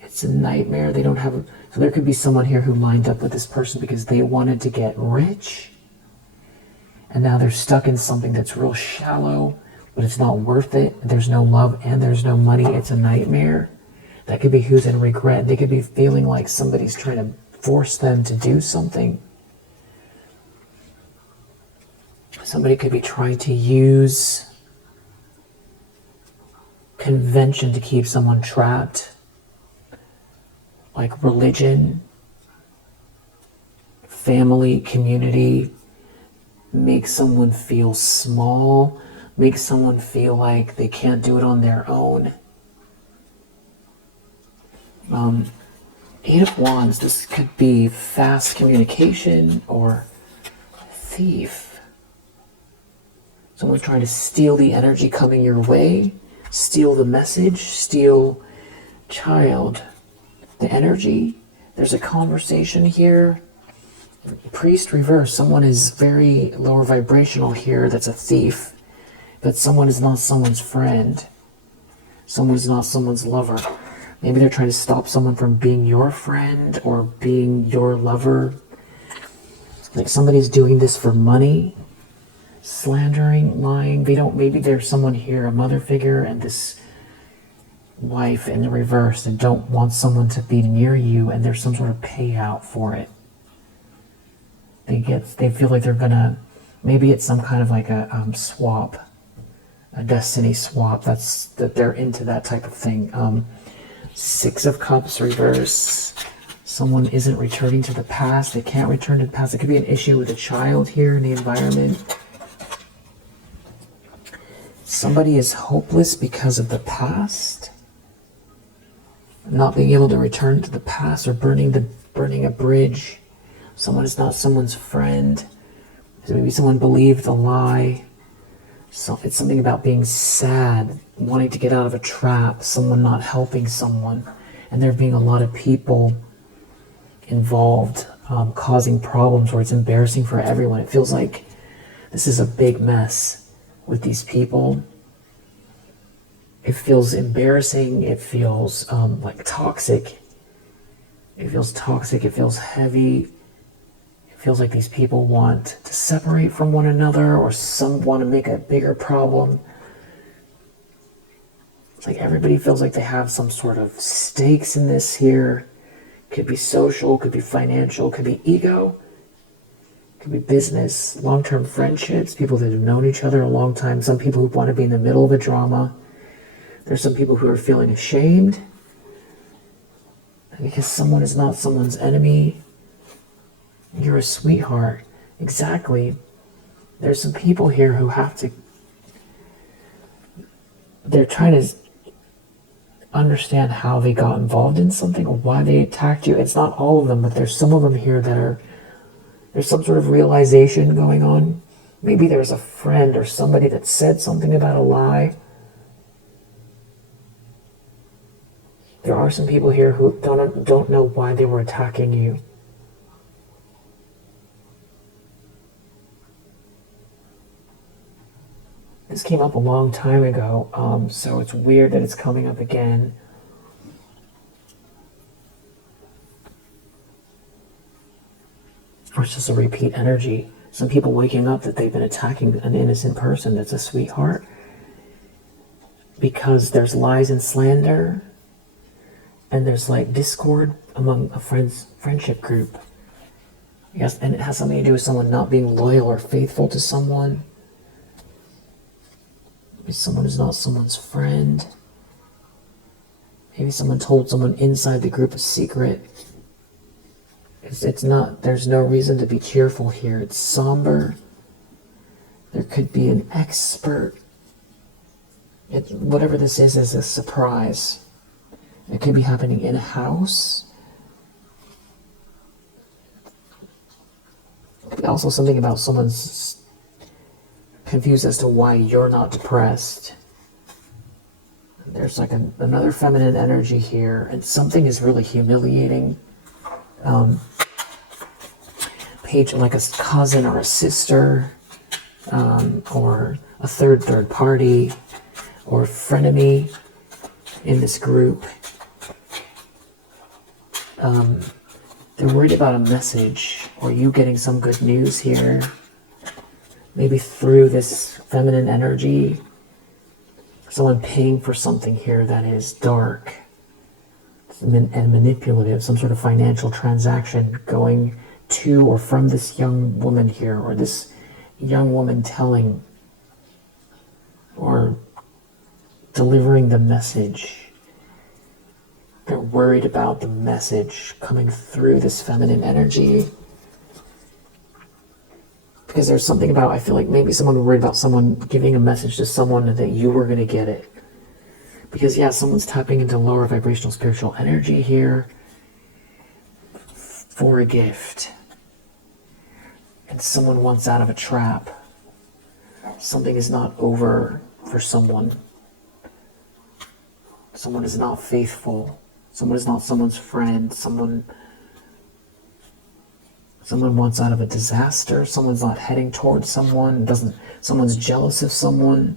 It's a nightmare. They don't have so there could be someone here who lined up with this person because they wanted to get rich, and now they're stuck in something that's real shallow, but it's not worth it. There's no love and there's no money. It's a nightmare. That could be who's in regret. They could be feeling like somebody's trying to force them to do something. Somebody could be trying to use convention to keep someone trapped. Like religion, family, community, make someone feel small, make someone feel like they can't do it on their own. Eight of Wands, this could be fast communication or thief. Someone's trying to steal the energy coming your way, steal the message, steal child. The energy, there's a conversation here. Priest reverse, someone is very lower vibrational here, that's a thief, but someone is not someone's friend. Someone is not someone's lover. Maybe they're trying to stop someone from being your friend or being your lover. Like somebody's doing this for money, slandering, lying. Maybe there's someone here, a mother figure, and this wife in the reverse, and don't want someone to be near you, and there's some sort of payout for it. They feel like they're gonna, maybe it's some kind of like a swap, a destiny swap. That they're into that type of thing. Six of Cups reverse. Someone isn't returning to the past. They can't return to the past. It could be an issue with a child here in the environment. Somebody is hopeless because of the past. Not being able to return to the past, or burning a bridge. Someone is not someone's friend. So maybe someone believed a lie. So it's something about being sad, wanting to get out of a trap, someone not helping someone, and there being a lot of people involved. causing problems, where it's embarrassing for everyone. It feels like this is a big mess with these people. It feels embarrassing. It feels like toxic. It feels toxic. It feels heavy. It feels like these people want to separate from one another, or some want to make a bigger problem. It's like everybody feels like they have some sort of stakes in this here. Could be social, could be financial, could be ego, could be business, long-term friendships, people that have known each other a long time, some people who want to be in the middle of a drama. There's some people who are feeling ashamed because someone is not someone's enemy. You're a sweetheart. Exactly. There's some people here who have to, they're trying to understand how they got involved in something or why they attacked you. It's not all of them, but there's some of them here that are, there's some sort of realization going on. Maybe there's a friend or somebody that said something about a lie. There are some people here who don't know why they were attacking you. This came up a long time ago, so it's weird that it's coming up again. Or it's just a repeat energy. Some people waking up that they've been attacking an innocent person that's a sweetheart because there's lies and slander, and there's like discord among a friendship group. Yes, and it has something to do with someone not being loyal or faithful to someone. Maybe someone is not someone's friend. Maybe someone told someone inside the group a secret. It's not, there's no reason to be cheerful here. It's somber. There could be an expert. Whatever this is a surprise. It could be happening in a house. It could be also something about someone's confused as to why you're not depressed. There's like another feminine energy here, and something is really humiliating. Page like a cousin or a sister, or a third party, or frenemy in this group. They're worried about a message, or you getting some good news here. Maybe through this feminine energy, someone paying for something here that is dark and manipulative, some sort of financial transaction going to or from this young woman here, or this young woman telling or delivering the message. They're worried about the message coming through this feminine energy. Because there's something about, I feel like maybe someone worried about someone giving a message to someone that you were going to get it. Because yeah, someone's tapping into lower vibrational spiritual energy here for a gift. And someone wants out of a trap. Something is not over for someone. Someone is not faithful. Someone is not someone's friend. Someone wants out of a disaster. Someone's not heading towards someone. Someone's jealous of someone.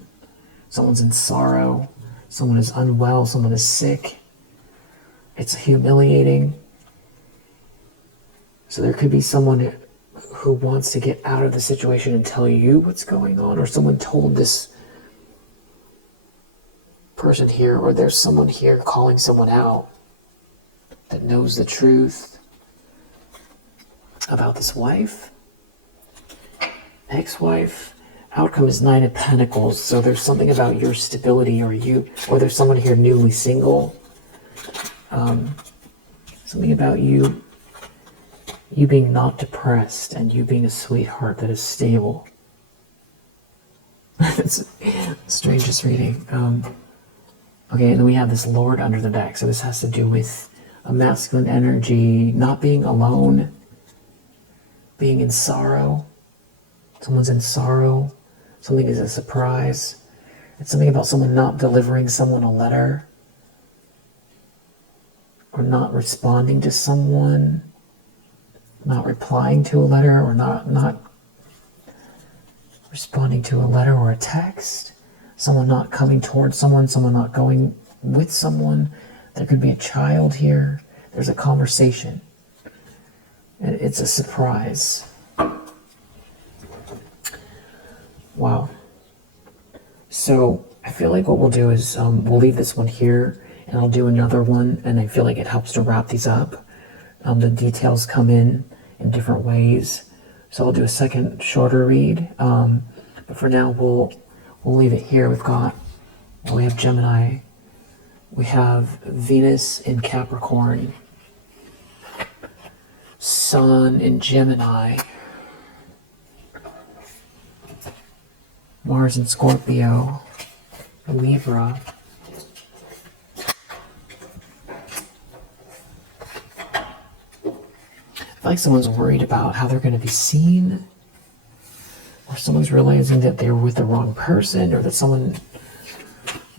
Someone's in sorrow. Someone is unwell. Someone is sick. It's humiliating. So there could be someone who wants to get out of the situation and tell you what's going on, or someone told this person here, or there's someone here calling someone out that knows the truth about this wife, ex-wife. Outcome is 9 of Pentacles, so there's something about your stability, or there's someone here newly single. Something about you being not depressed, and you being a sweetheart that is stable. It's the strangest reading. Okay, and then we have this Lord under the deck, so this has to do with a masculine energy, not being alone, being in sorrow. Someone's in sorrow. Something is a surprise. It's something about someone not delivering someone a letter, or not responding to someone, not replying to a letter, or not responding to a letter or a text, someone not coming towards someone not going with someone. There could be a child here. There's a conversation. It's a surprise. Wow. So I feel like what we'll do is we'll leave this one here, and I'll do another one, and I feel like it helps to wrap these up. The details come in different ways. So I'll do a second shorter read. But for now, we'll leave it here. We have Gemini. We have Venus in Capricorn. Sun in Gemini. Mars in Scorpio. Libra. I feel like someone's worried about how they're going to be seen, or someone's realizing that they're with the wrong person, or that someone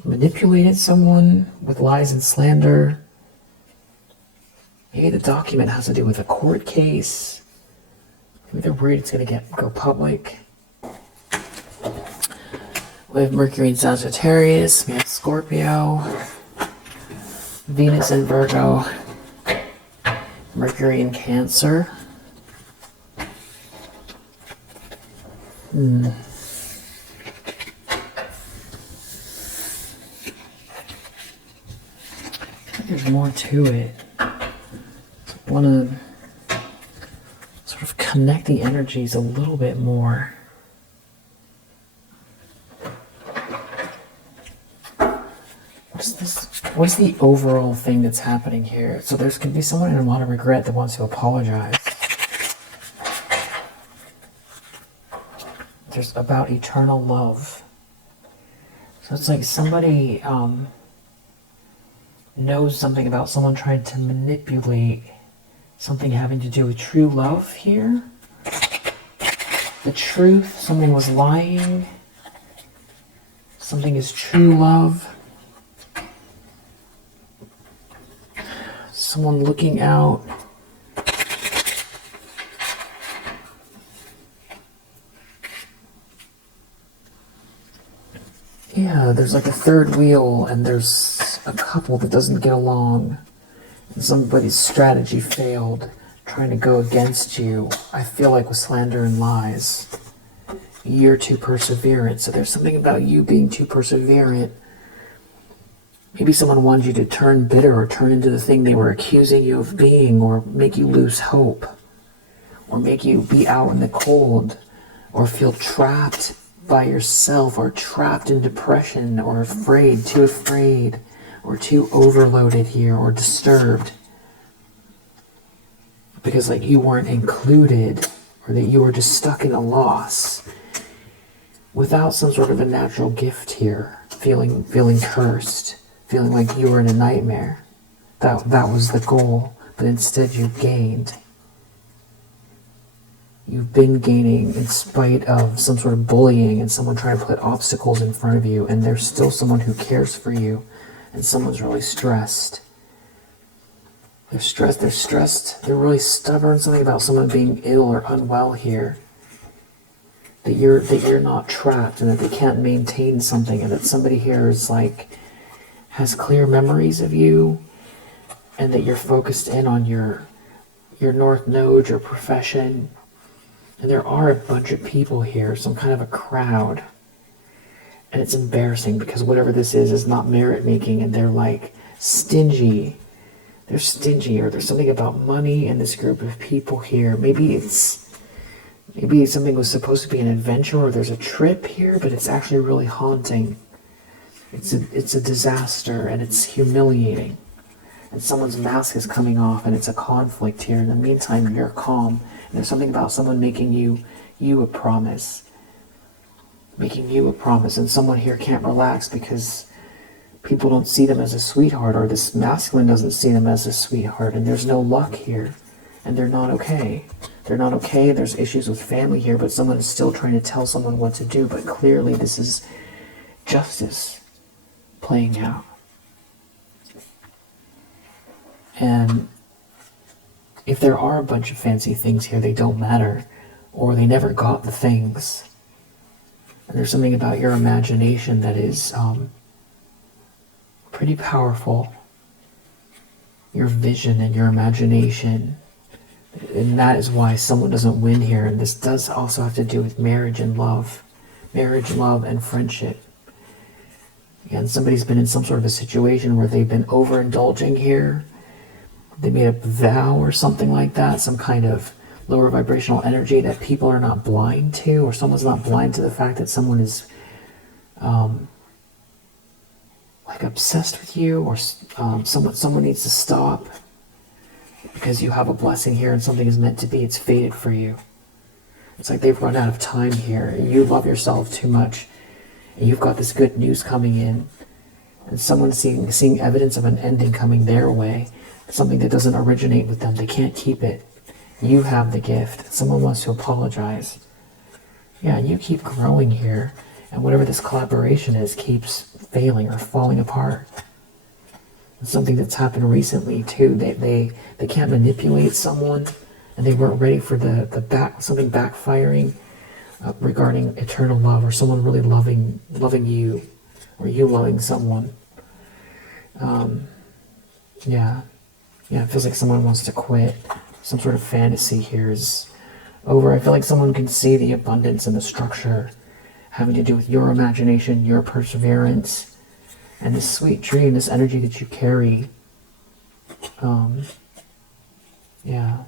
manipulated someone with lies and slander. Maybe the document has to do with a court case. Maybe they're worried it's going to go public. We have Mercury in Sagittarius. We have Scorpio. Venus in Virgo. Mercury in Cancer. I think there's more to it. I want to sort of connect the energies a little bit more. What's the overall thing that's happening here? So there's going to be someone in a lot of regret that wants to apologize. There's about eternal love. So it's like somebody knows something about someone trying to manipulate something having to do with true love here. The truth, someone was lying. Something is true love. Someone looking out. Yeah, there's like a third wheel, and there's a couple that doesn't get along. And somebody's strategy failed, trying to go against you. I feel like with slander and lies. You're too perseverant. So there's something about you being too perseverant. Maybe someone wanted you to turn bitter or turn into the thing they were accusing you of being, or make you lose hope, or make you be out in the cold, or feel trapped by yourself, or trapped in depression, or too afraid, or too overloaded here, or disturbed. Because like you weren't included, or that you were just stuck in a loss, without some sort of a natural gift here, feeling cursed. Feeling like you were in a nightmare. That was the goal, but instead you gained. You've been gaining in spite of some sort of bullying and someone trying to put obstacles in front of you, and there's still someone who cares for you, and someone's really stressed. They're stressed, they're really stubborn, something about someone being ill or unwell here. That you're not trapped, and that they can't maintain something, and that somebody here is like, has clear memories of you, and that you're focused in on your North Node, your profession. And there are a bunch of people here, some kind of a crowd. And it's embarrassing because whatever this is not merit making, and they're like stingy. They're stingy, or there's something about money in this group of people here. Maybe something was supposed to be an adventure, or there's a trip here, but it's actually really haunting. It's a disaster, and it's humiliating. And someone's mask is coming off, and it's a conflict here. In the meantime, you're calm. And there's something about someone making you a promise. Making you a promise. And someone here can't relax because people don't see them as a sweetheart, or this masculine doesn't see them as a sweetheart. And there's no luck here. And they're not okay. They're not okay. There's issues with family here, but someone is still trying to tell someone what to do. But clearly this is justice playing out. And if there are a bunch of fancy things here, they don't matter, or they never got the things. And there's something about your imagination that is pretty powerful. Your vision and your imagination. And that is why someone doesn't win here. And this does also have to do with marriage and love. Marriage, love, and friendship. Again, somebody's been in some sort of a situation where they've been overindulging here. They made a vow or something like that, some kind of lower vibrational energy that people are not blind to, or someone's not blind to the fact that someone is like obsessed with you, or someone needs to stop because you have a blessing here and something is meant to be. It's fated for you. It's like they've run out of time here. You love yourself too much, and you've got this good news coming in, and someone's seeing evidence of an ending coming their way, something that doesn't originate with them. They can't keep it. You have the gift. Someone wants to apologize. Yeah, you keep growing here, and whatever this collaboration is keeps failing or falling apart. It's something that's happened recently too. They can't manipulate someone, and they weren't ready for something backfiring regarding eternal love, or someone really loving you, or you loving someone. Yeah, it feels like someone wants to quit. Some sort of fantasy here is over. I feel like someone can see the abundance and the structure having to do with your imagination, your perseverance, and this sweet dream, this energy that you carry. Yeah.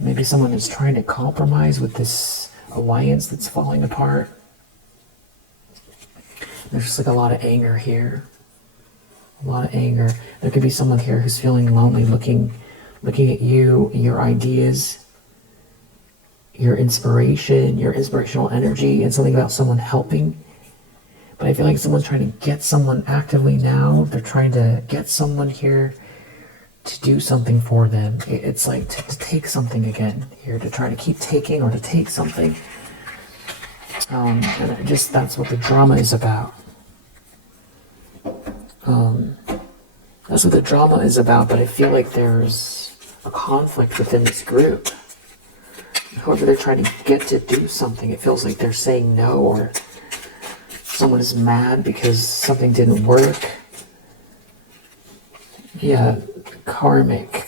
Maybe someone is trying to compromise with this alliance that's falling apart. There's just like a lot of anger here. A lot of anger. There could be someone here who's feeling lonely, looking at you, your ideas, your inspiration, your inspirational energy, and something about someone helping. But I feel like someone's trying to get someone actively now. They're trying to get someone here to do something for them. It's like to take something again here, to try to keep taking or to take something. And that's what the drama is about. That's what the drama is about, but I feel like there's a conflict within this group. Whoever they're trying to get to do something, it feels like they're saying no, or someone is mad because something didn't work. Yeah, karmic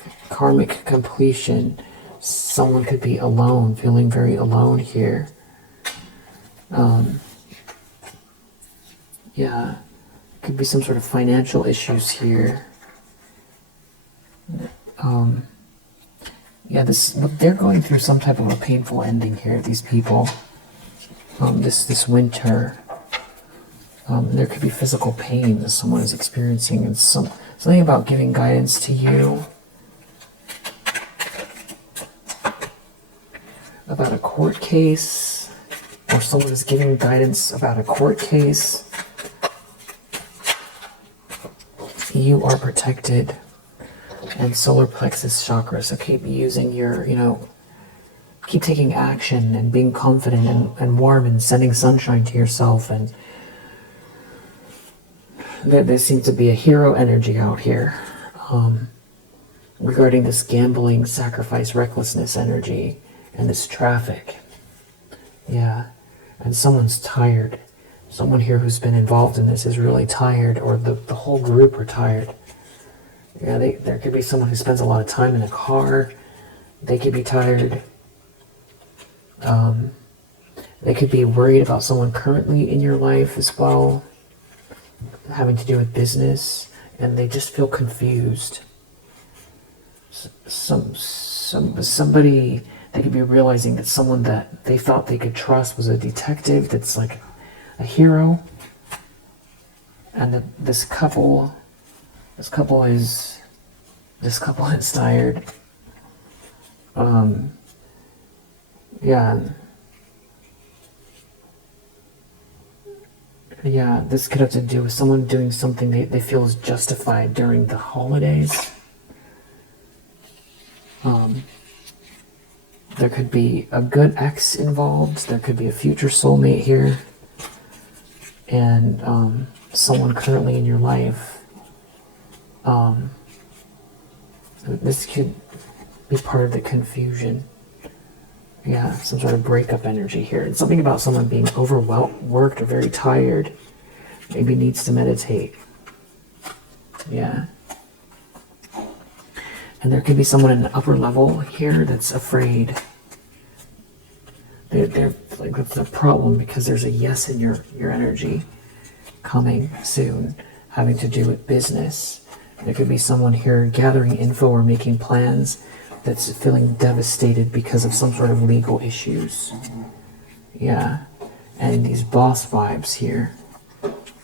completion. Someone could be alone, feeling very alone here. Yeah, could be some sort of financial issues here. Yeah, they're going through some type of a painful ending here, these people. This winter. There could be physical pain that someone is experiencing, and something about giving guidance to you about a court case, or someone is giving guidance about a court case. You are protected. And solar plexus chakra, so keep using keep taking action and being confident and warm and sending sunshine to yourself. And there seems to be a hero energy out here regarding this gambling, sacrifice, recklessness energy and this traffic. Yeah, and someone's tired. Someone here who's been involved in this is really tired, or the whole group are tired. Yeah, there could be someone who spends a lot of time in a car. They could be tired. They could be worried about someone currently in your life as well, having to do with business, and they just feel confused. Somebody, they could be realizing that someone that they thought they could trust was a detective that's like a hero, and this couple is tired. Yeah, this could have to do with someone doing something they feel is justified during the holidays. There could be a good ex involved. There could be a future soulmate here. And someone currently in your life. This could be part of the confusion. Yeah, some sort of breakup energy here. It's something about someone being overworked or very tired. Maybe needs to meditate. Yeah. And there could be someone in the upper level here that's afraid. They're like, that's a problem because there's a yes in your energy coming soon, having to do with business. There could be someone here gathering info or making plans that's feeling devastated because of some sort of legal issues. Yeah. And these boss vibes here.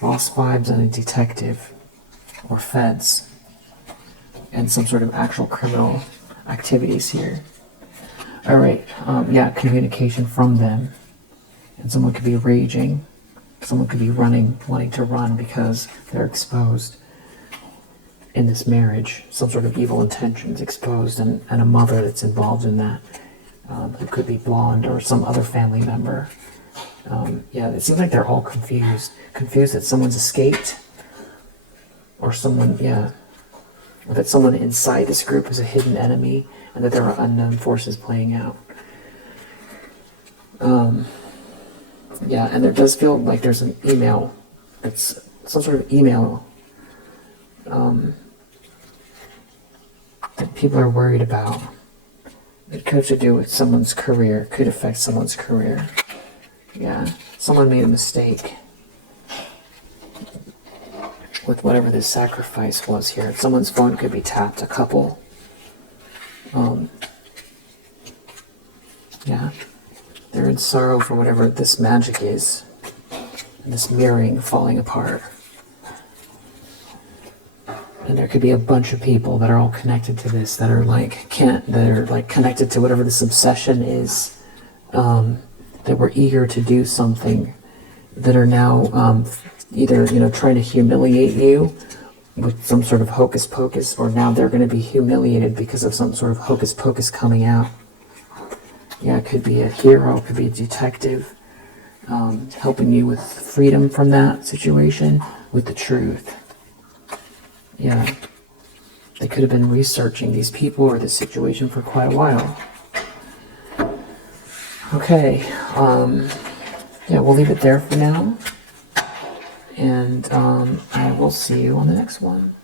Boss vibes and a detective or feds. And some sort of actual criminal activities here. All right, yeah, communication from them. And someone could be raging. Someone could be running, wanting to run because they're exposed in this marriage. Some sort of evil intentions exposed, and a mother that's involved in that. Who could be blonde or some other family member. Yeah, it seems like they're all confused. Confused that someone's escaped. Or someone, yeah. Or that someone inside this group is a hidden enemy, and that there are unknown forces playing out. Yeah, and there does feel like there's an email. It's some sort of email that people are worried about. It could have to do with someone's career. Could affect someone's career. Yeah, someone made a mistake with whatever this sacrifice was here. Someone's phone could be tapped, a couple. Yeah, they're in sorrow for whatever this magic is. And this mirroring falling apart. And there could be a bunch of people that are all connected to this, that are like, connected to whatever this obsession is, that were eager to do something, that are now either, trying to humiliate you with some sort of hocus pocus, or now they're going to be humiliated because of some sort of hocus pocus coming out. Yeah, it could be a hero, it could be a detective, helping you with freedom from that situation, with the truth. Yeah, they could have been researching these people or this situation for quite a while. Okay, yeah, we'll leave it there for now. And I will see you on the next one.